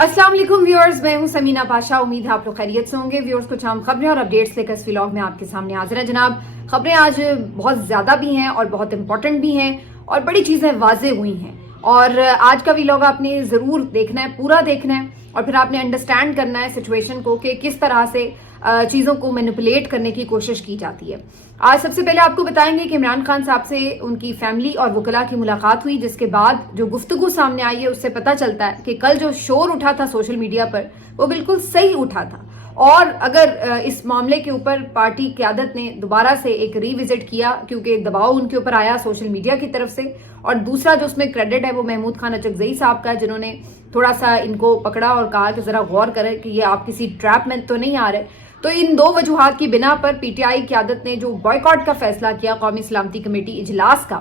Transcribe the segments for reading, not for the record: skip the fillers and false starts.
अस्सलाम वालेकुम व्यूअर्स, मैं हूं समीना पाशा। उम्मीद है आप लोग खैरियत से होंगे। व्यूअर्स, कुछ हम खबरें और अपडेट्स लेकर इस व्लॉग में आपके सामने हाजिर है जनाब। खबरें आज बहुत ज्यादा भी हैं और बहुत इंपॉर्टेंट भी हैं और बड़ी चीजें वाजे हुई हैं और आज का व्लॉग आपने जरूर देखना है, पूरा देखना है और फिर आपने अंडरस्टैंड करना है सिचुएशन को कि किस तरह से चीजों को मैनिपुलेट करने की कोशिश की जाती है। आज सबसे पहले आपको बताएंगे कि इमरान खान साहब से उनकी फैमिली और वकला की मुलाकात हुई, जिसके बाद जो गुफ्तगू सामने आई है उससे पता चलता है कि कल जो शोर उठा था सोशल मीडिया पर वो बिल्कुल सही उठा था और अगर इस मामले के ऊपर पार्टी क़यादत ने दोबारा से एक रीविजिट किया क्योंकि दबाव उनके ऊपर आया सोशल मीडिया की तरफ से, और दूसरा जो उसमें क्रेडिट है वो महमूद खान अचकजई साहब का है जिन्होंने थोड़ा सा इनको पकड़ा और कहा कि जरा गौर करें कि ये आप किसी ट्रैप में तो नहीं आ रहे। तो इन दो वजूहात की बिना पर पीटीआई क़यादत ने जो बॉयकॉट का फैसला किया कौमी सलामती कमेटी इजलास का,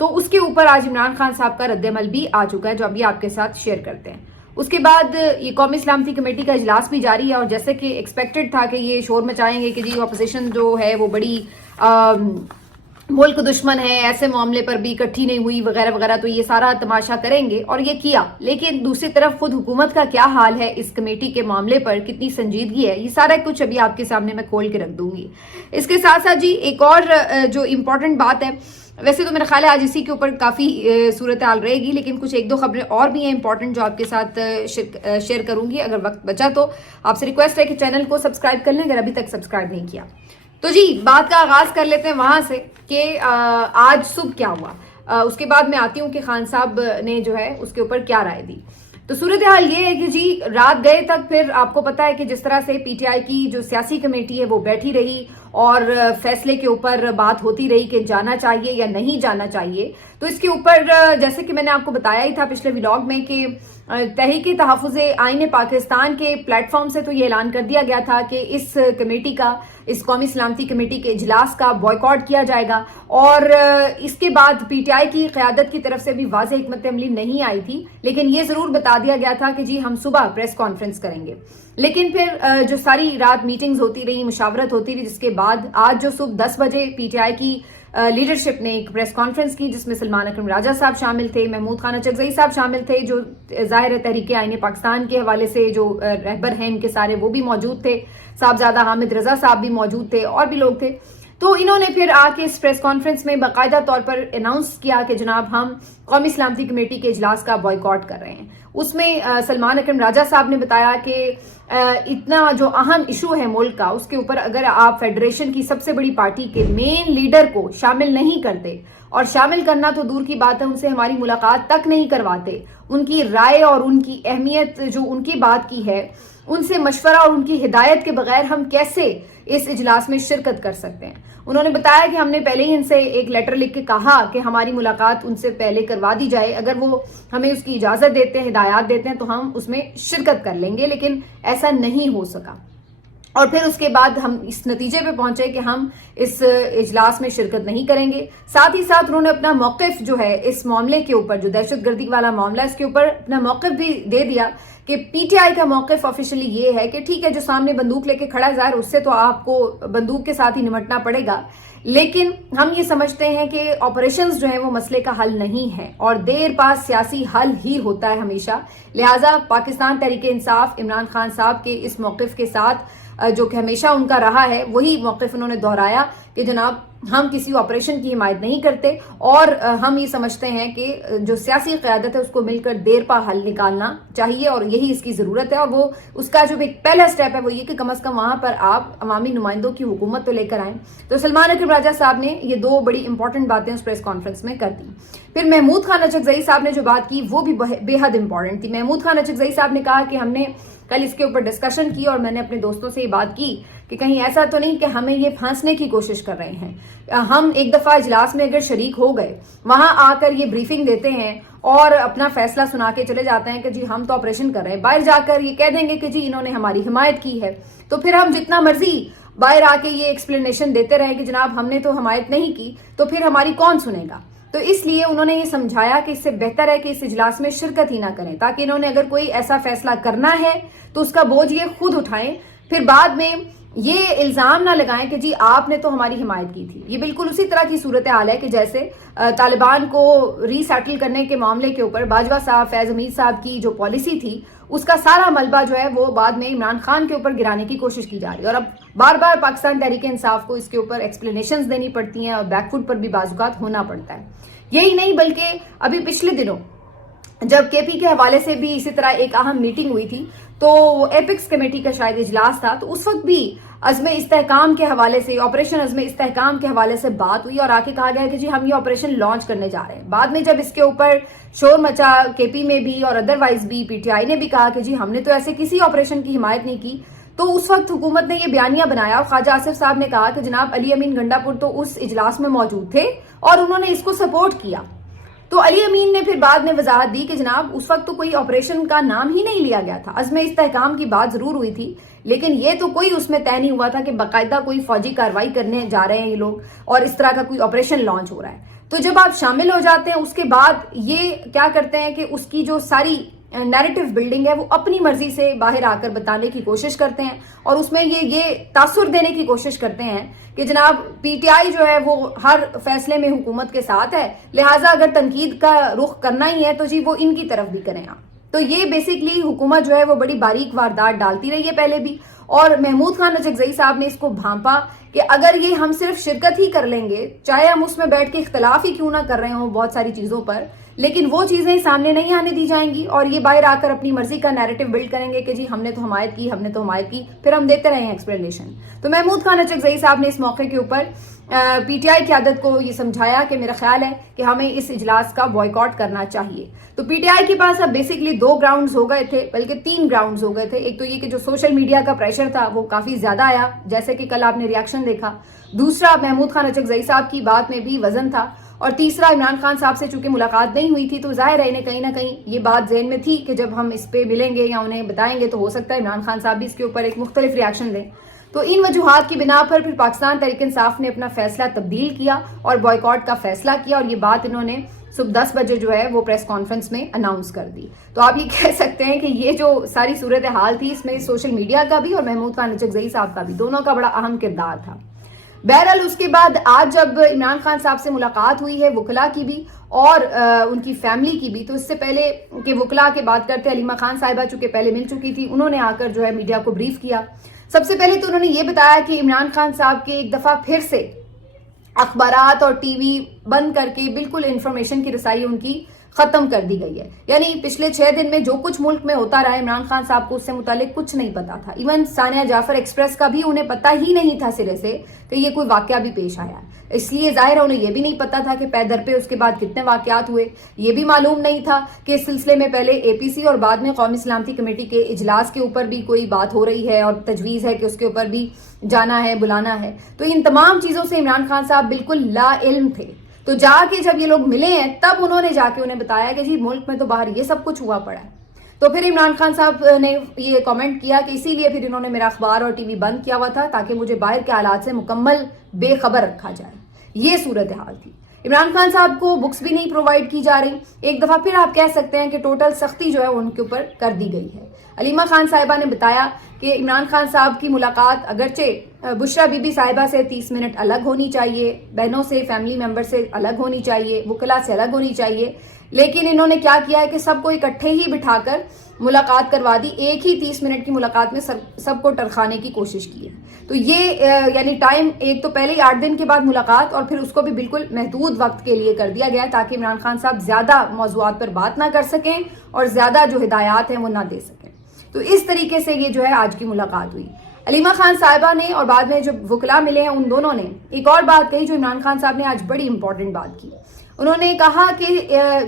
तो उसके ऊपर आज इमरान खान साहब का रद्द-ए-अमल भी आ चुका है जो अभी आपके साथ शेयर करते हैं। उसके बाद ये कौमी सलामती कमेटी का इजलास भी जारी है और जैसे कि एक्सपेक्टेड था कि ये शोर मचाएंगे कि जी अपोजिशन जो है वो बड़ी मुल्क दुश्मन है, ऐसे मामले पर भी इकट्ठी नहीं हुई वगैरह वगैरह, तो ये सारा तमाशा करेंगे और ये किया। लेकिन दूसरी तरफ खुद हुकूमत का क्या हाल है, इस कमेटी के मामले पर कितनी संजीदगी है, ये सारा कुछ अभी आपके सामने मैं खोल के रख दूंगी। इसके साथ साथ जी एक और जो इम्पोर्टेंट बात है, वैसे तो मेरा ख्याल है आज इसी के ऊपर काफ़ी सूरत हाल रहेगी, लेकिन कुछ एक दो खबरें और भी हैं इंपॉर्टेंट जो आपके साथ शेयर करूंगी। अगर वक्त बचा तो आपसे रिक्वेस्ट है कि चैनल को सब्सक्राइब कर लें अगर अभी तक सब्सक्राइब नहीं किया। तो जी बात का आगाज कर लेते हैं वहां से कि आज सुबह क्या हुआ, उसके बाद मैं आती हूँ कि खान साहब ने जो है उसके ऊपर क्या राय दी। तो सूरत हाल ये है कि जी रात गए तक फिर आपको पता है कि जिस तरह से पीटीआई की जो सियासी कमेटी है वो बैठी रही और फैसले के ऊपर बात होती रही कि जाना चाहिए या नहीं जाना चाहिए। तो इसके ऊपर जैसे कि मैंने आपको बताया ही था पिछले व्लॉग में कि तहरीक तहफ़्फ़ुज़ आईन पाकिस्तान के प्लेटफॉर्म से तो ये ऐलान कर दिया गया था कि इस कमेटी का, इस कौमी सलामती कमेटी के इजलास का बॉयकॉट किया जाएगा और इसके बाद पीटीआई की क़यादत की तरफ से भी वाज़ेह हिकमत अमली नहीं आई थी, लेकिन ये ज़रूर बता दिया गया था कि जी हम सुबह प्रेस कॉन्फ्रेंस करेंगे। लेकिन फिर जो सारी रात मीटिंग्स होती रही, मुशावरत होती रही, जिसके बाद आज जो सुबह 10 बजे पीटीआई की लीडरशिप ने एक प्रेस कॉन्फ्रेंस की जिसमें सलमान अकरम राजा साहब शामिल थे, महमूद खान अचकजई साहब शामिल थे, जो ज़ाहिर है तहरीक आईन पाकिस्तान के हवाले से जो रहबर हैं इनके सारे वो भी मौजूद थे, साहबजादा हामिद रजा साहब भी मौजूद थे और भी लोग थे। तो इन्होंने फिर आके इस प्रेस कॉन्फ्रेंस में बाकायदा तौर पर अनाउंस किया कि जनाब हम कौमी सलामती कमेटी के इजलास का बॉयकॉट कर रहे हैं। उसमें सलमान अकरम राजा साहब ने बताया कि इतना जो अहम इशू है मुल्क का, उसके ऊपर अगर आप फेडरेशन की सबसे बड़ी पार्टी के मेन लीडर को शामिल नहीं करते, और शामिल करना तो दूर की बात है उनसे हमारी मुलाकात तक नहीं करवाते, उनकी राय और उनकी अहमियत जो उनकी बात की है उनसे मशवरा और उनकी हिदायत के बगैर हम कैसे इस इजलास में शिरकत कर सकते हैं। उन्होंने बताया कि हमने पहले ही इनसे एक लेटर लिख के कहा कि हमारी मुलाकात उनसे पहले करवा दी जाए, अगर वो हमें उसकी इजाजत देते हैं, हिदायत देते हैं तो हम उसमें शिरकत कर लेंगे, लेकिन ऐसा नहीं हो सका। और फिर उसके बाद हम इस नतीजे पे पहुंचे कि हम इस इजलास में शिरकत नहीं करेंगे। साथ ही साथ उन्होंने अपना मौक़िफ़ जो है इस मामले के ऊपर, जो दहशतगर्दी वाला मामला है, इसके ऊपर अपना मौक़िफ़ भी दे दिया कि पीटीआई का मौक़िफ़ ऑफिशियली ये है कि ठीक है जो सामने बंदूक लेके खड़ा है ज़ाहिर उससे तो आपको बंदूक के साथ ही निमटना पड़ेगा, लेकिन हम ये समझते हैं कि ऑपरेशंस जो है वो मसले का हल नहीं है और देर पास सियासी हल ही होता है हमेशा। लिहाजा पाकिस्तान तहरीक इंसाफ इमरान खान साहब के इस मौक़िफ़ के साथ जो कि हमेशा उनका रहा है वही मौक़िफ़ उन्होंने दोहराया कि जनाब हम किसी ऑपरेशन की हिमायत नहीं करते और हम ये समझते हैं कि जो सियासी क़यादत है उसको मिलकर देर पा हल निकालना चाहिए और यही इसकी ज़रूरत है। और वो उसका जो एक पहला स्टेप है वो ये कि कम अज़ कम वहाँ पर आप अवामी नुमाइंदों की हुकूमत तो लेकर आएँ। तो सलमान अकरम राजा साहब ने ये दो बड़ी इंपॉर्टेंट बातें उस प्रेस कॉन्फ्रेंस में कर दी। फिर महमूद खान अचकजई साहब ने जो बात की वो भी बेहद इंपॉर्टेंट थी। महमूद खान अचकजई साहब ने कहा कि हमने कल इसके ऊपर डिस्कशन की और मैंने अपने दोस्तों से ये बात की कि कहीं ऐसा तो नहीं कि हमें ये फांसने की कोशिश कर रहे हैं। हम एक दफ़ा इजलास में अगर शरीक हो गए, वहां आकर ये ब्रीफिंग देते हैं और अपना फैसला सुना के चले जाते हैं कि जी हम तो ऑपरेशन कर रहे हैं, बाहर जाकर ये कह देंगे कि जी इन्होंने हमारी हिमायत की है, तो फिर हम जितना मर्जी बाहर आके ये एक्सप्लेनेशन देते रहे कि जनाब हमने तो हिमायत नहीं की, तो फिर हमारी कौन सुनेगा। तो इसलिए उन्होंने ये समझाया कि इससे बेहतर है कि इस इजलास में शिरकत ही ना करें, ताकि इन्होंने अगर कोई ऐसा फैसला करना है तो उसका बोझ ये खुद उठाएं, फिर बाद में یہ الزام نہ لگائیں کہ جی آپ نے تو ہماری حمایت کی تھی. یہ بالکل اسی طرح کی صورتحال ہے کہ جیسے طالبان کو ری سیٹل کرنے کے معاملے کے اوپر باجوہ صاحب، فیض حمید صاحب کی جو پالیسی تھی اس کا سارا ملبہ جو ہے وہ بعد میں عمران خان کے اوپر گرانے کی کوشش کی جا رہی ہے. اور اب بار بار پاکستان تحریک انصاف کو اس کے اوپر ایکسپلینیشنز دینی پڑتی ہیں اور بیک فوٹ پر بھی بعض اوقات ہونا پڑتا ہے. یہی نہیں بلکہ ابھی پچھلے دنوں جب کے پی کے حوالے سے بھی اسی طرح ایک اہم میٹنگ ہوئی تھی تو ایپکس کمیٹی کا شاید اجلاس تھا، تو اس وقت بھی عزم استحکام کے حوالے سے، آپریشن عزم استحکام کے حوالے سے بات ہوئی اور آ کے کہا گیا کہ جی ہم یہ آپریشن لانچ کرنے جا رہے ہیں. بعد میں جب اس کے اوپر شور مچا کے پی میں بھی اور ادروائز بھی پی ٹی آئی نے بھی کہا کہ جی ہم نے تو ایسے کسی آپریشن کی حمایت نہیں کی، تو اس وقت حکومت نے یہ بیانیہ بنایا اور خواجہ آصف صاحب نے کہا کہ جناب علی امین گنڈا پور تو اس اجلاس میں موجود تھے اور انہوں نے اس کو سپورٹ کیا. تو علی امین نے پھر بعد میں وضاحت دی کہ جناب اس وقت تو کوئی آپریشن کا نام ہی نہیں لیا گیا تھا، عزم استحکام کی بات ضرور ہوئی تھی لیکن یہ تو کوئی اس میں طے نہیں ہوا تھا کہ باقاعدہ کوئی فوجی کارروائی کرنے جا رہے ہیں یہ لوگ اور اس طرح کا کوئی آپریشن لانچ ہو رہا ہے. تو جب آپ شامل ہو جاتے ہیں اس کے بعد یہ کیا کرتے ہیں کہ اس کی جو ساری نیریٹو بلڈنگ ہے وہ اپنی مرضی سے باہر آ کر بتانے کی کوشش کرتے ہیں اور اس میں یہ تاثر دینے کی کوشش کرتے ہیں کہ جناب پی ٹی آئی جو ہے وہ ہر فیصلے میں حکومت کے ساتھ ہے، لہٰذا اگر تنقید کا رخ کرنا ہی ہے تو جی وہ ان کی طرف بھی کریں آپ. تو یہ بیسکلی حکومت جو ہے وہ بڑی باریک واردات ڈالتی رہی ہے پہلے بھی، اور محمود خان اچکزئی صاحب نے اس کو بھانپا کہ اگر یہ ہم صرف شرکت ہی کر لیں گے، چاہے ہم اس میں بیٹھ کے اختلاف ہی کیوں نہ کر رہے ہوں بہت ساری چیزوں پر، لیکن وہ چیزیں سامنے نہیں آنے دی جائیں گی اور یہ باہر آ کر اپنی مرضی کا نیریٹو بلڈ کریں گے کہ جی ہم نے تو حمایت کی، ہم نے تو حمایت کی، پھر ہم دیتے رہے ہیں ایکسپلینیشن. تو محمود خان اچکزئی صاحب نے اس موقع کے اوپر پی ٹی آئی قیادت کو یہ سمجھایا کہ میرا خیال ہے کہ ہمیں اس اجلاس کا بوائیکاٹ کرنا چاہیے. تو پی ٹی آئی کے پاس اب بیسکلی 2 گراؤنڈز ہو گئے تھے، بلکہ 3 گراؤنڈز ہو گئے تھے. ایک تو یہ کہ جو سوشل میڈیا کا پریشر تھا وہ کافی زیادہ آیا، جیسے کہ کل آپ نے ریاکشن دیکھا. دوسرا محمود خان اچکزئی صاحب کی بات میں بھی وزن تھا، اور تیسرا عمران خان صاحب سے چونکہ ملاقات نہیں ہوئی تھی تو ظاہر ہے انہیں کہیں نہ کہیں یہ بات ذہن میں تھی کہ جب ہم اس پہ ملیں گے یا انہیں بتائیں گے تو ہو سکتا ہے عمران خان صاحب بھی اس کے اوپر ایک مختلف ریاکشن دیں. تو ان وجوہات کی بنا پر پھر پاکستان تحریک انصاف نے اپنا فیصلہ تبدیل کیا اور بوائیکاٹ کا فیصلہ کیا، اور یہ بات انہوں نے صبح 10 بجے جو ہے وہ پریس کانفرنس میں اناؤنس کر دی. تو آپ یہ کہہ سکتے ہیں کہ یہ جو ساری صورتحال تھی اس میں سوشل میڈیا کا بھی اور محمود خان اچکزئی صاحب کا بھی، دونوں کا بڑا اہم کردار تھا. بہرحال اس کے بعد آج جب عمران خان صاحب سے ملاقات ہوئی ہے وکلاء کی بھی اور ان کی فیملی کی بھی، تو اس سے پہلے کہ وکلاء کی بات کرتے علیمہ خان صاحبہ چونکہ پہلے مل چکی تھی، انہوں نے آ کر جو ہے میڈیا کو بریف کیا. سب سے پہلے تو انہوں نے یہ بتایا کہ عمران خان صاحب کے ایک دفعہ پھر سے اخبارات اور ٹی وی بند کر کے بالکل انفارمیشن کی رسائی ان کی ختم کر دی گئی ہے. یعنی پچھلے 6 دن میں جو کچھ ملک میں ہوتا رہا عمران خان صاحب کو اس سے متعلق کچھ نہیں پتا تھا. ایون ثانیہ جعفر ایکسپریس کا بھی انہیں پتا ہی نہیں تھا سرے سے کہ یہ کوئی واقعہ بھی پیش آیا. اس لیے ظاہر ہے انہیں یہ بھی نہیں پتا تھا کہ پے در پہ اس کے بعد کتنے واقعات ہوئے. یہ بھی معلوم نہیں تھا کہ اس سلسلے میں پہلے اے پی سی اور بعد میں قومی سلامتی کمیٹی کے اجلاس کے اوپر بھی کوئی بات ہو رہی ہے اور تجویز ہے کہ اس کے اوپر بھی جانا ہے، بلانا ہے. تو ان تمام چیزوں سے عمران خان صاحب بالکل لا علم تھے. تو جا کے جب یہ لوگ ملے ہیں تب انہوں نے جا کے انہیں بتایا کہ جی ملک میں تو باہر یہ سب کچھ ہوا پڑا ہے. تو پھر عمران خان صاحب نے یہ کامنٹ کیا کہ اسی لیے پھر انہوں نے میرا اخبار اور ٹی وی بند کیا ہوا تھا تاکہ مجھے باہر کے حالات سے مکمل بے خبر رکھا جائے. یہ صورتحال تھی. عمران خان صاحب کو بکس بھی نہیں پرووائڈ کی جا رہی. ایک دفعہ پھر آپ کہہ سکتے ہیں کہ ٹوٹل سختی جو ہے ان کے اوپر کر دی گئی ہے. علیمہ خان صاحبہ نے بتایا کہ عمران خان صاحب کی ملاقات اگرچہ بشرا بی بی صاحبہ سے 30 منٹ الگ ہونی چاہیے، بہنوں سے، فیملی ممبر سے الگ ہونی چاہیے، وکلاء سے الگ ہونی چاہیے، لیکن انہوں نے کیا کیا ہے کہ سب کو اکٹھے ہی بٹھا کر ملاقات کروا دی. ایک ہی 30 منٹ کی ملاقات میں سب کو ٹرخانے کی کوشش کی ہے. تو یہ یعنی ٹائم ایک تو پہلے ہی 8 دن کے بعد ملاقات اور پھر اس کو بھی بالکل محدود وقت کے لیے کر دیا گیا تاکہ عمران خان صاحب زیادہ موضوعات پر بات نہ کر سکیں اور زیادہ جو ہدایات ہیں وہ نہ دے سکیں. تو اس طریقے سے یہ جو ہے آج کی ملاقات ہوئی. علیمہ خان صاحبہ نے اور بعد میں جو وکلاء ملے ہیں ان دونوں نے ایک اور بات کہی جو عمران خان صاحب نے آج بڑی امپورٹنٹ بات کی. انہوں نے کہا کہ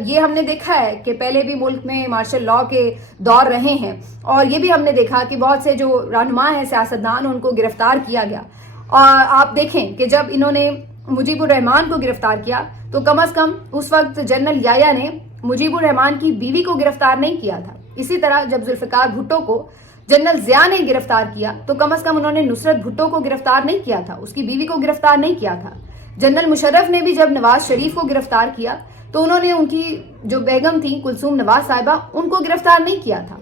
یہ ہم نے دیکھا ہے کہ پہلے بھی ملک میں مارشل لاء کے دور رہے ہیں اور یہ بھی ہم نے دیکھا کہ بہت سے جو رہنما ہیں سیاستدان ان کو گرفتار کیا گیا. اور آپ دیکھیں کہ جب انہوں نے مجیب الرحمان کو گرفتار کیا تو کم از کم اس وقت جنرل یایا نے مجیب الرحمان کی بیوی کو گرفتار نہیں کیا تھا. اسی طرح جب ذوالفقار بھٹو کو جنرل ضیاء نے گرفتار کیا تو کم از کم انہوں نے نصرت بھٹو کو گرفتار نہیں کیا تھا، اس کی بیوی کو گرفتار نہیں کیا تھا. جنرل مشرف نے بھی جب نواز شریف کو گرفتار کیا تو انہوں نے ان کی جو بیگم تھی کلثوم نواز صاحبہ ان کو گرفتار نہیں کیا تھا.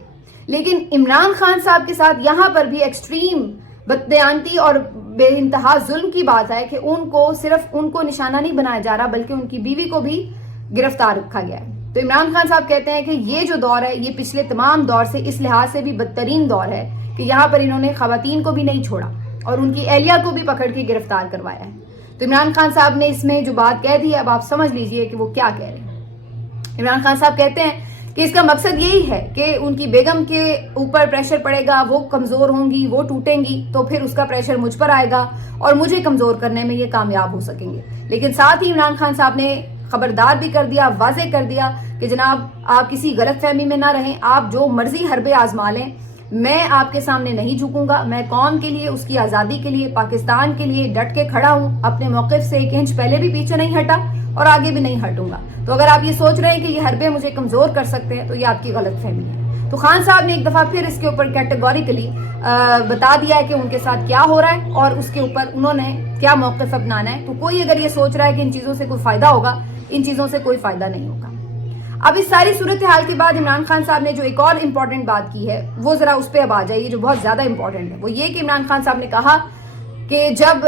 لیکن عمران خان صاحب کے ساتھ یہاں پر بھی ایکسٹریم बददयानती और बेइंतहा जुल्म की बात है कि उनको सिर्फ उनको निशाना नहीं बनाया जा रहा बल्कि उनकी बीवी को भी गिरफ्तार रखा गया है। तो इमरान खान साहब कहते हैं कि ये जो दौर है ये पिछले तमाम दौर से इस लिहाज से भी बदतरीन दौर है कि यहाँ पर इन्होंने खवातीन को भी नहीं छोड़ा और उनकी एहलिया को भी पकड़ के गिरफ्तार करवाया है। तो इमरान खान साहब ने इसमें जो बात कह दी है, अब आप समझ लीजिए कि वो क्या कह रहे हैं। इमरान खान साहब कहते हैं कि इसका मकसद यही है कि उनकी बेगम के ऊपर प्रेशर पड़ेगा, वो कमजोर होंगी, वो टूटेंगी, तो फिर उसका प्रेशर मुझ पर आएगा और मुझे कमजोर करने में ये कामयाब हो सकेंगे। लेकिन साथ ही इमरान खान साहब ने खबरदार भी कर दिया, वाजे कर दिया कि जनाब आप किसी गलत फहमी में ना रहें, आप जो मर्जी हरबे आजमा लें, मैं आपके सामने नहीं झुकूंगा। मैं कौम के लिए, उसकी आजादी के लिए, पाकिस्तान के लिए डट के खड़ा हूं। अपने मौक़िफ़ से एक इंच पहले भी पीछे नहीं हटा और आगे भी नहीं हटूंगा। तो अगर आप ये सोच रहे हैं कि ये हरबे मुझे कमजोर कर सकते हैं तो ये आपकी गलत फहमी है। तो खान साहब ने एक दफा फिर इसके ऊपर कैटेगोरिकली बता दिया है कि उनके साथ क्या हो रहा है और उसके ऊपर उन्होंने क्या मौक़िफ़ अपनाना है। तो कोई अगर ये सोच रहा है कि इन चीजों से कोई फायदा होगा, इन चीजों से कोई फायदा नहीं होगा। अब इस सारी सूरत हाल के बाद इमरान खान साहब ने जो एक और इम्पोर्टेंट बात की है वो जरा उस पर अब आ जाइए, जो बहुत ज्यादा इंपॉर्टेंट है। वो ये कि इमरान खान साहब ने कहा कि जब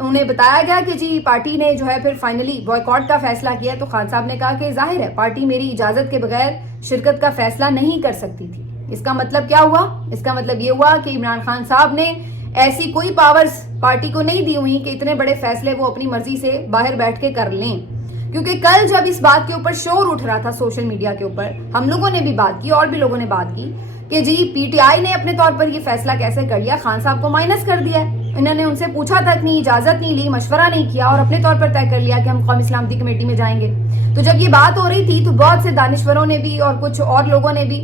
उन्हें बताया गया कि जी पार्टी ने जो है फिर फाइनली बॉयकॉट का फैसला किया, तो खान साहब ने कहा कि जाहिर है पार्टी मेरी इजाजत के बगैर शिरकत का फैसला नहीं कर सकती थी। इसका मतलब क्या हुआ? इसका मतलब ये हुआ कि इमरान खान साहब ने ऐसी कोई पावर्स पार्टी को नहीं दी हुई कि इतने बड़े फैसले वो अपनी मर्जी से बाहर बैठ के कर लें। क्योंकि कल जब इस बात के ऊपर शोर उठ रहा था सोशल मीडिया के ऊपर, हम लोगों ने भी बात की और भी लोगों ने बात की कि जी पीटीआई ने अपने तौर पर ये फैसला कैसे कर लिया, खान साहब को माइनस कर दिया है। इन्होंने उनसे पूछा तक नहीं, इजाजत नहीं ली, मशवरा नहीं किया और अपने तौर पर तय कर लिया कि हम कौमी सलामती कमेटी में जाएंगे। तो जब ये बात हो रही थी तो बहुत से दानिश्वरों ने भी और कुछ और लोगों ने भी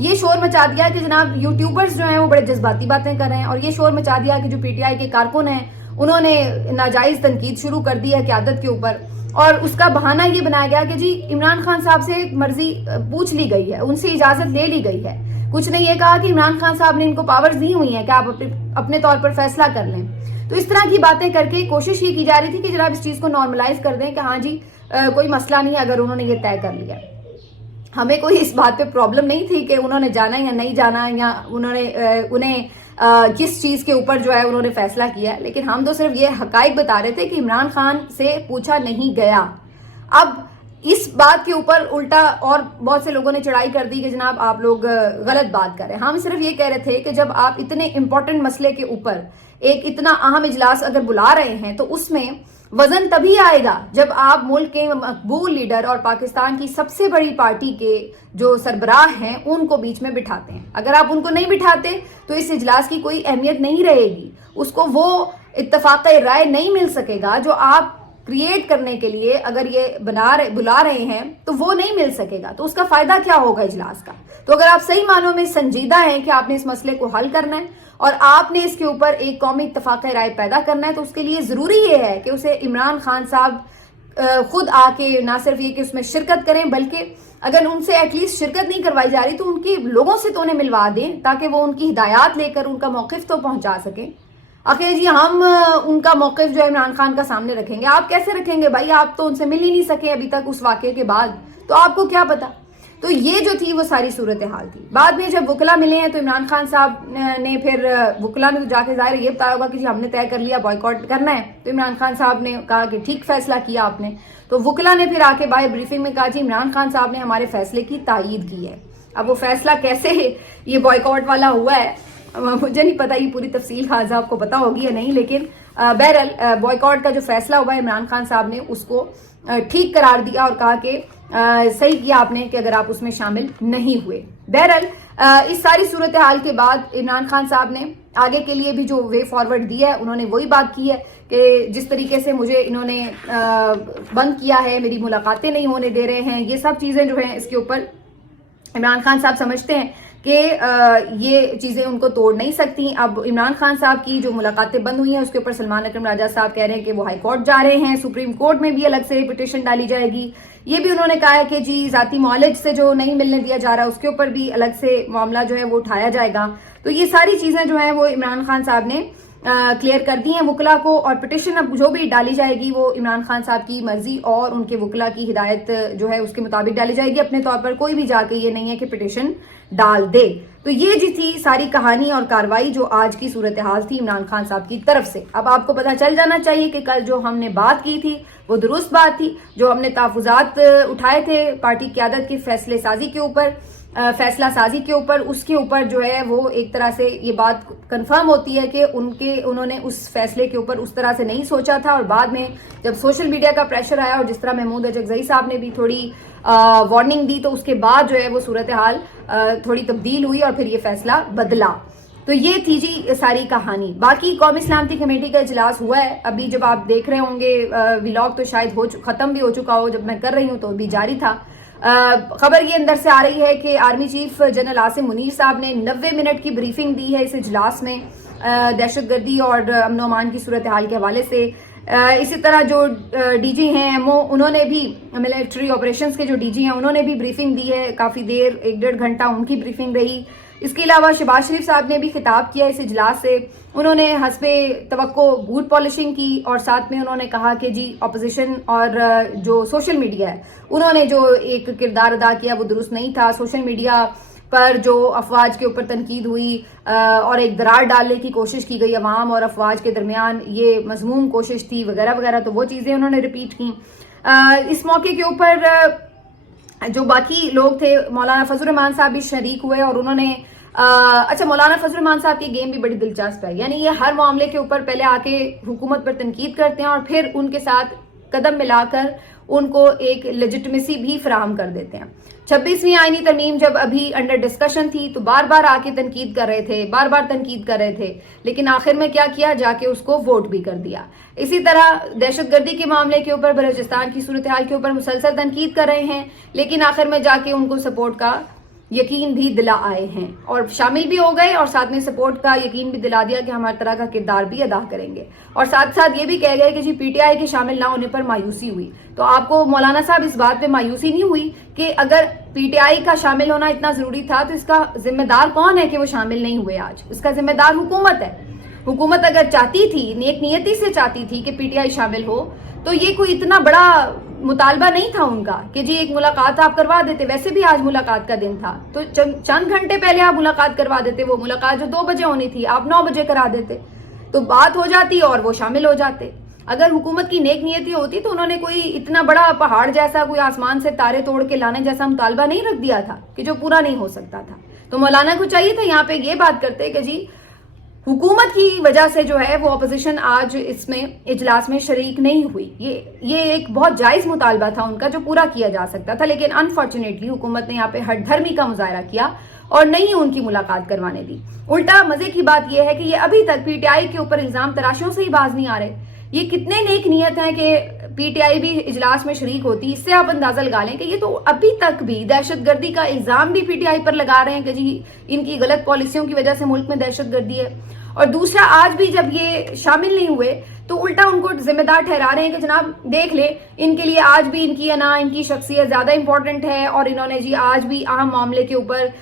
ये शोर मचा दिया कि जनाब यूट्यूबर्स जो हैं वो बड़े जज्बाती बातें कर रहे हैं, और ये शोर मचा दिया कि जो पीटीआई के कारकुन हैं उन्होंने नाजायज तनकीद शुरू कर दी है क़यादत के ऊपर, और उसका बहाना ये बनाया गया कि जी इमरान खान साहब से मर्जी पूछ ली गई है, उनसे इजाजत ले ली गई है। कुछ ने ये कहा कि इमरान खान साहब ने इनको पावर्स दी हुई हैं कि आप अपने तौर पर फैसला कर लें। तो इस तरह की बातें करके कोशिश ये की जा रही थी कि जनाब इस चीज को नॉर्मलाइज कर दें कि हाँ जी कोई मसला नहीं अगर उन्होंने ये तय कर लिया। हमें कोई इस बात पे प्रॉब्लम नहीं थी कि उन्होंने जाना या नहीं जाना, या उन्हें किस चीज के ऊपर जो है उन्होंने फैसला किया, लेकिन हम तो सिर्फ ये हकाइक बता रहे थे कि इमरान खान से पूछा नहीं गया। अब इस बात के ऊपर उल्टा और बहुत से लोगों ने चढ़ाई कर दी कि जनाब आप लोग गलत बात कर रहे हैं। हम सिर्फ ये कह रहे थे कि जब आप इतने इंपॉर्टेंट मसले के ऊपर एक इतना अहम इजलास अगर बुला रहे हैं तो उसमें वजन तभी आएगा जब आप मुल्क के मकबूल लीडर और पाकिस्तान की सबसे बड़ी पार्टी के जो सरबराह हैं उनको बीच में बिठाते हैं। अगर आप उनको नहीं बिठाते तो इस इजलास की कोई अहमियत नहीं रहेगी, उसको वो इत्तफाक राय नहीं मिल सकेगा जो आप क्रिएट करने के लिए अगर ये बुला रहे हैं तो वो नहीं मिल सकेगा। तो उसका फायदा क्या होगा इजलास का? तो अगर आप सही मानों में संजीदा हैं कि आपने इस मसले को हल करना है और आपने इसके ऊपर एक कौमी इत्तफाक राय पैदा करना है, तो उसके लिए जरूरी ये है कि उसे इमरान खान साहब खुद आके ना सिर्फ ये कि उसमें शिरकत करें, बल्कि अगर उनसे एटलीस्ट शिरकत नहीं करवाई जा रही तो उनके लोगों से तो उन्हें मिलवा दें ताकि वो उनकी हिदायत लेकर उनका मौक़िफ़ तो पहुंचा सकें। आखिर जी हम उनका मौक़िफ़ जो है इमरान खान का सामने रखेंगे, आप कैसे रखेंगे भाई? आप तो उनसे मिल ही नहीं सके अभी तक उस वाक़े के बाद, तो आपको क्या पता। तो ये जो थी वो सारी सूरत हाल थी। बाद में जब वकला मिले हैं तो इमरान खान साहब ने फिर वकला ने तो जाके ज़ाहिर ये बताया होगा कि जी हमने तय कर लिया बॉयकॉट करना है। तो इमरान खान साहब ने कहा कि ठीक फैसला किया आपने। तो वकला ने फिर आके बाय ब्रीफिंग में कहा जी इमरान खान साहब ने हमारे फैसले की तायीद की है। अब वो फैसला कैसे ये बॉयकॉट वाला हुआ है मुझे नहीं पता, ये पूरी तफसील खान साहब को पता होगी या नहीं, लेकिन बहरहाल बॉयकॉट का जो फैसला हुआ है इमरान खान साहब ने उसको ठीक करार दिया और कहा कि सही किया आपने कि अगर आप उसमें शामिल नहीं हुए। बहरहाल इस सारी सूरत हाल के बाद इमरान खान साहब ने आगे के लिए भी जो वे फॉरवर्ड दिया है उन्होंने वही बात की है कि जिस तरीके से मुझे इन्होंने बंद किया है, मेरी मुलाकातें नहीं होने दे रहे हैं, ये सब चीज़ें जो हैं इसके ऊपर इमरान खान साहब समझते हैं कि ये चीज़ें उनको तोड़ नहीं सकती। अब इमरान खान साहब की जो मुलाकातें बंद हुई हैं उसके ऊपर सलमान अकरम राजा साहब कह रहे हैं कि वो हाई कोर्ट जा रहे हैं, सुप्रीम कोर्ट में भी अलग से पिटीशन डाली जाएगी। ये भी उन्होंने कहा है कि जी जाती मौलिज से जो नहीं मिलने दिया जा रहा उसके ऊपर भी अलग से मामला जो है वो उठाया जाएगा। तो ये सारी चीज़ें जो है वो इमरान खान साहब ने क्लियर कर दी हैं वकला को, और पिटिशन अब जो भी डाली जाएगी वो इमरान खान साहब की मर्जी और उनके वकला की हिदायत जो है उसके मुताबिक डाली जाएगी। अपने तौर पर कोई भी जाके ये नहीं है कि पिटिशन डाल दे। तो ये जी थी सारी कहानी और कार्रवाई जो आज की सूरत हाल थी इमरान खान साहब की तरफ से। अब आपको पता चल जाना चाहिए कि कल जो हमने बात की थी वो दुरुस्त बात थी। जो हमने तहफ़्फ़ुज़ात उठाए थे पार्टी क़यादत की फैसला साजी के ऊपर, उसके ऊपर जो है वो एक तरह से ये बात कंफर्म होती है कि उन्होंने उस फैसले के ऊपर उस तरह से नहीं सोचा था। और बाद में जब सोशल मीडिया का प्रेशर आया और जिस तरह महमूद अजगज़ई साहब ने भी थोड़ी वार्निंग दी, तो उसके बाद जो है वो सूरत हाल थोड़ी तब्दील हुई और फिर ये फैसला बदला। तो ये थी जी सारी कहानी। बाकी कौमी सलामती कमेटी का इजलास हुआ है, अभी जब आप देख रहे होंगे व्लॉग तो शायद खत्म भी हो चुका हो, जब मैं कर रही हूँ तो भी जारी था। खबर ये अंदर से आ रही है कि army chief general Asim Munir साहब ने 90 मिनट की ब्रीफिंग दी है इस इजलास में दहशतगर्दी और अमन व अमान की सूरत हाल के हवाले से। इसी तरह जो डीजी हैं एमओ, उन्होंने भी मिलिट्री ऑपरेशंस के जो डीजी हैं उन्होंने भी ब्रीफिंग दी है, काफ़ी देर 1-1.5 घंटा उनकी ब्रीफिंग रही। इसके अलावा शहबाज शरीफ साहब ने भी खिताब किया इस इजलास से। उन्होंने हस्बे तवक्को बूथ पॉलिशिंग की और साथ में उन्होंने कहा कि जी अपोजिशन और जो सोशल मीडिया है उन्होंने जो एक किरदार अदा किया वो दुरुस्त नहीं था। सोशल मीडिया पर जो अफवाज के ऊपर तनकीद हुई और एक दरार डालने की कोशिश की गई अवाम और अफवाज के दरमियान, ये मजमूम कोशिश थी वगैरह वगैरह, तो वो चीज़ें उन्होंने रिपीट की। इस मौके के ऊपर जो बाकी लोग थे, मौलाना फजल रहमान साहब भी शरीक हुए और उन्होंने अच्छा, मौलाना फजल रहमान साहब की गेम भी बड़ी दिलचस्प है, यानी ये हर मामले के ऊपर पहले आके हुकूमत पर तनकीद करते हैं और फिर उनके साथ कदम मिलाकर उनको एक लेजिटिमेसी भी फराहम कर देते हैं। 26वीं आईनी तरमीम जब अभी अंडर डिस्कशन थी तो बार बार आके तनकीद कर रहे थे, लेकिन आखिर में क्या किया, जाके उसको वोट भी कर दिया। इसी तरह दहशतगर्दी के मामले के ऊपर, बलूचिस्तान की सूरत हाल के ऊपर मुसलसल तनकीद कर रहे हैं, लेकिन आखिर में जाके उनको सपोर्ट का यकीन भी दिला आए हैं और शामिल भी हो गए और साथ में सपोर्ट का यकीन भी दिला दिया कि हम हर तरह का किरदार भी अदा करेंगे। और साथ साथ ये भी कह गए कि जी पीटीआई के शामिल ना होने पर मायूसी हुई। तो आपको मौलाना साहब इस बात पे मायूसी नहीं हुई कि अगर पीटीआई का शामिल होना इतना जरूरी था तो इसका जिम्मेदार कौन है कि वो शामिल नहीं हुए? आज इसका जिम्मेदार हुकूमत है। हुकूमत अगर चाहती थी, नेक नियति से चाहती थी कि पीटीआई शामिल हो, तो ये कोई इतना बड़ा मुतालबा नहीं था उनका कि जी एक मुलाकात आप करवा देते। वैसे भी आज मुलाकात का दिन था, तो चंद घंटे पहले आप मुलाकात करवा देते। वो मुलाकात जो 2 बजे होनी थी आप 9 बजे करा देते, तो बात हो जाती और वो शामिल हो जाते। अगर हुकूमत की नेक नियति होती तो उन्होंने कोई इतना बड़ा पहाड़ जैसा, कोई आसमान से तारे तोड़ के लाने जैसा मुतालबा नहीं रख दिया था कि जो पूरा नहीं हो सकता था। तो मौलाना को चाहिए था यहाँ पे ये बात करते कि जी हुकूमत की वजह से जो है वो अपोजिशन आज इसमें इजलास में शरीक नहीं हुई। ये एक बहुत जायज मुतालबा था उनका जो पूरा किया जा सकता था, लेकिन अनफॉर्चुनेटली हुकूमत ने यहाँ पे हठधर्मी का मुजाहरा किया और नहीं उनकी मुलाकात करवाने दी। उल्टा मजे की बात यह है कि ये अभी तक पीटीआई के ऊपर इल्जाम तराशियों से ही बाज नहीं आ रहे। ये कितने नेक नियत हैं कि पीटीआई भी इजलास में शरीक होती। इससे आप अंदाजा लगा लें कि ये तो अभी तक भी दहशतगर्दी का इल्जाम भी पीटीआई पर लगा रहे हैं कि जी इनकी गलत पॉलिसियों की वजह से मुल्क में दहशतगर्दी है। और दूसरा, आज भी जब ये शामिल नहीं हुए तो उल्टा उनको जिम्मेदार ठहरा रहे हैं कि जनाब देख ले, इनके लिए आज भी इनकी शख्सियत ज्यादा इंपॉर्टेंट है और इन्होंने जी आज भी अहम मामले के ऊपर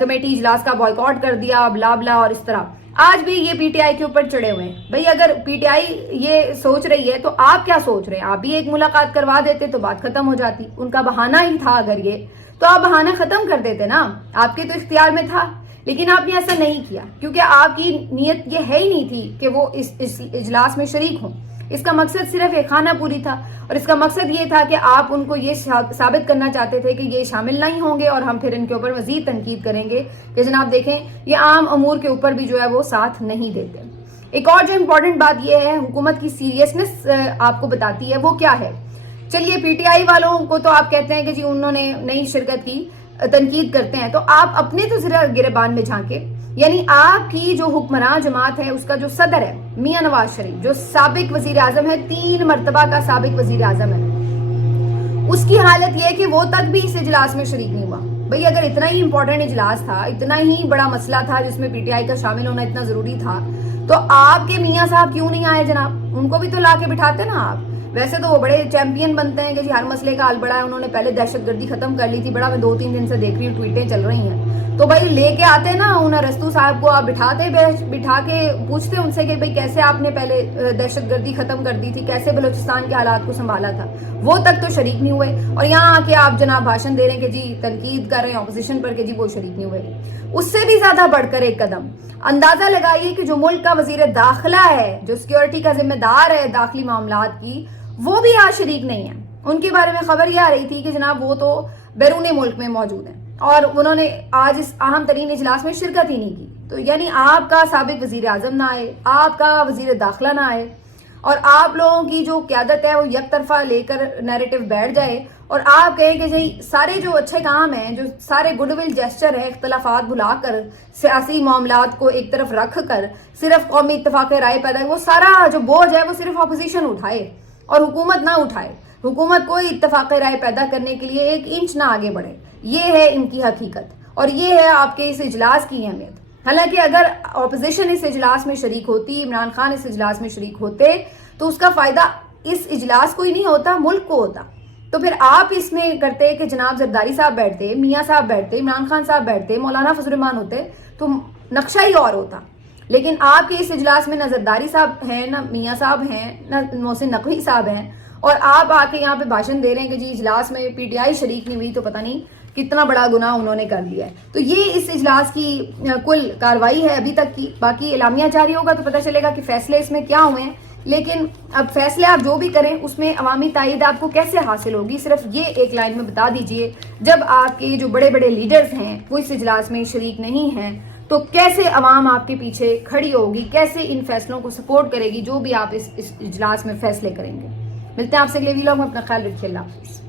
कमेटी इजलास का बॉयकॉट कर दिया, ब्ला ब्ला। और इस तरह आज भी ये पीटीआई के ऊपर चढ़े हुए हैं। भाई अगर पीटीआई ये सोच रही है तो आप क्या सोच रहे हैं? आप भी एक मुलाकात करवा देते तो बात खत्म हो जाती। उनका बहाना ही था, अगर ये तो आप बहाना खत्म कर देते ना, आपके तो इख्तियार में था। लेकिन आपने ऐसा नहीं किया क्योंकि आपकी नीयत ये है ही नहीं थी कि वो इस इजलास में शरीक हों। इसका मकसद सिर्फ एक खाना पूरी था और इसका मकसद ये था कि आप उनको ये साबित करना चाहते थे कि ये शामिल नहीं होंगे और हम फिर इनके ऊपर मजीद तनकीद करेंगे कि जनाब देखें ये आम अमूर के ऊपर भी जो है वो साथ नहीं देते। एक और जो इम्पोर्टेंट बात यह है, हुकूमत की सीरियसनेस आपको बताती है, वो क्या है? चलिए पीटीआई वालों को तो आप कहते हैं कि जी उन्होंने नहीं शिरकत की, तनकीद करते हैं, तो आप अपने तो जरा गिरेबान में झांके। यानी आपकी जो हुक्मरान जमात है उसका जो सदर है मियां नवाज शरीफ, जो साबिक वजीर आजम है, 3 मरतबा का साबिक वजीर आजम है, उसकी हालत यह है कि वो तक भी इस इजलास में शरीक नहीं हुआ। भाई अगर इतना ही इंपॉर्टेंट इजलास था, इतना ही बड़ा मसला था जिसमें पीटीआई का शामिल होना इतना जरूरी था, तो आपके मियां साहब क्यों नहीं आए जनाब? उनको भी तो ला के बिठाते ना आप। वैसे तो वो बड़े चैंपियन बनते हैं कि जी हर मसले का हल बड़ा है, उन्होंने पहले दहशतगर्दी खत्म कर ली थी, बड़ा मैं 2-3 दिन से देख रही हूँ ट्वीटें चल रही हैं, तो भाई लेके आते ना उन अरस्तू साहब को, आप बिठा के पूछते उनसे कि भाई कैसे आपने पहले दहशतगर्दी खत्म कर दी थी, कैसे बलूचिस्तान के हालात को संभाला था, वो तक तो शरीक नहीं हुए, और यहाँ आके आप जनाब भाषण दे रहे हैं कि जी तनकीद कर रहे हैं अपोजिशन पर कि जी वो शरीक नहीं हुए। उससे भी ज्यादा बढ़कर एक कदम अंदाजा लगाइए कि जो मुल्क का वजीर दाखिला है, जो सिक्योरिटी का जिम्मेदार है दाखिली मामलात की, वो भी आज शरीक नहीं है। उनके बारे में खबर यह आ रही थी कि जनाब वो तो बैरून मुल्क में मौजूद हैं और उन्होंने आज इस अहम तरीन इजलास में शिरकत ही नहीं की। तो यानी आपका साबिक वजीर आजम ना आए, आपका वजीर दाखिला ना आए, और आप लोगों की जो क़यादत है वो एक तरफा लेकर नैरेटिव बैठ जाए और आप कहें कि जी सारे जो अच्छे काम हैं, जो सारे गुडविल जेस्चर है, इख्तलाफात भुलाकर सियासी मामलात को एक तरफ रख कर सिर्फ कौमी इत्तफाक राय पैदा, वो सारा जो बोझ है वो सिर्फ अपोजिशन उठाए और हुकूमत ना उठाए। हुकूमत कोई इत्तफाक राय पैदा करने के लिए 1 इंच ना आगे बढ़े। ये है इनकी हकीकत और ये है आपके इस इजलास की अहमियत। हालांकि अगर अपोजिशन इस इजलास में शरीक होती, इमरान खान इस इजलास में शरीक होते, तो उसका फायदा इस इजलास को ही नहीं होता, मुल्क को होता। तो फिर आप इसमें करते कि जनाब जरदारी साहब बैठते, मियाँ साहब बैठते, इमरान खान साहब बैठते, मौलाना फजल रहमान होते, तो नक्शा ही और होता। लेकिन आपके इस इजलास में न जरदारी साहब हैं, न मियाँ साहब हैं, न मोहसिन नकवी साहब हैं, और आप आके यहाँ पे भाषण दे रहे हैं कि जी इजलास में पीटीआई शरीक नहीं हुई, तो पता नहीं कितना बड़ा गुनाह उन्होंने कर लिया है। तो ये इस इजलास की कुल कार्रवाई है अभी तक की। बाकी एलामिया जारी होगा तो पता चलेगा कि फैसले इसमें क्या हुए हैं, लेकिन अब फैसले आप जो भी करें उसमें अवामी तायद आपको कैसे हासिल होगी, सिर्फ ये एक लाइन में बता दीजिए। जब आपके जो बड़े बड़े लीडर्स हैं वो इस इजलास में शरीक नहीं हैं, तो कैसे अवाम आपके पीछे खड़ी होगी, कैसे इन फैसलों को सपोर्ट करेगी जो भी आप इस इजलास में फैसले करेंगे। मिलते हैं आपसे अगले वीडियो में, अपना ख्याल रखिए, अल्लाह हाफिज़।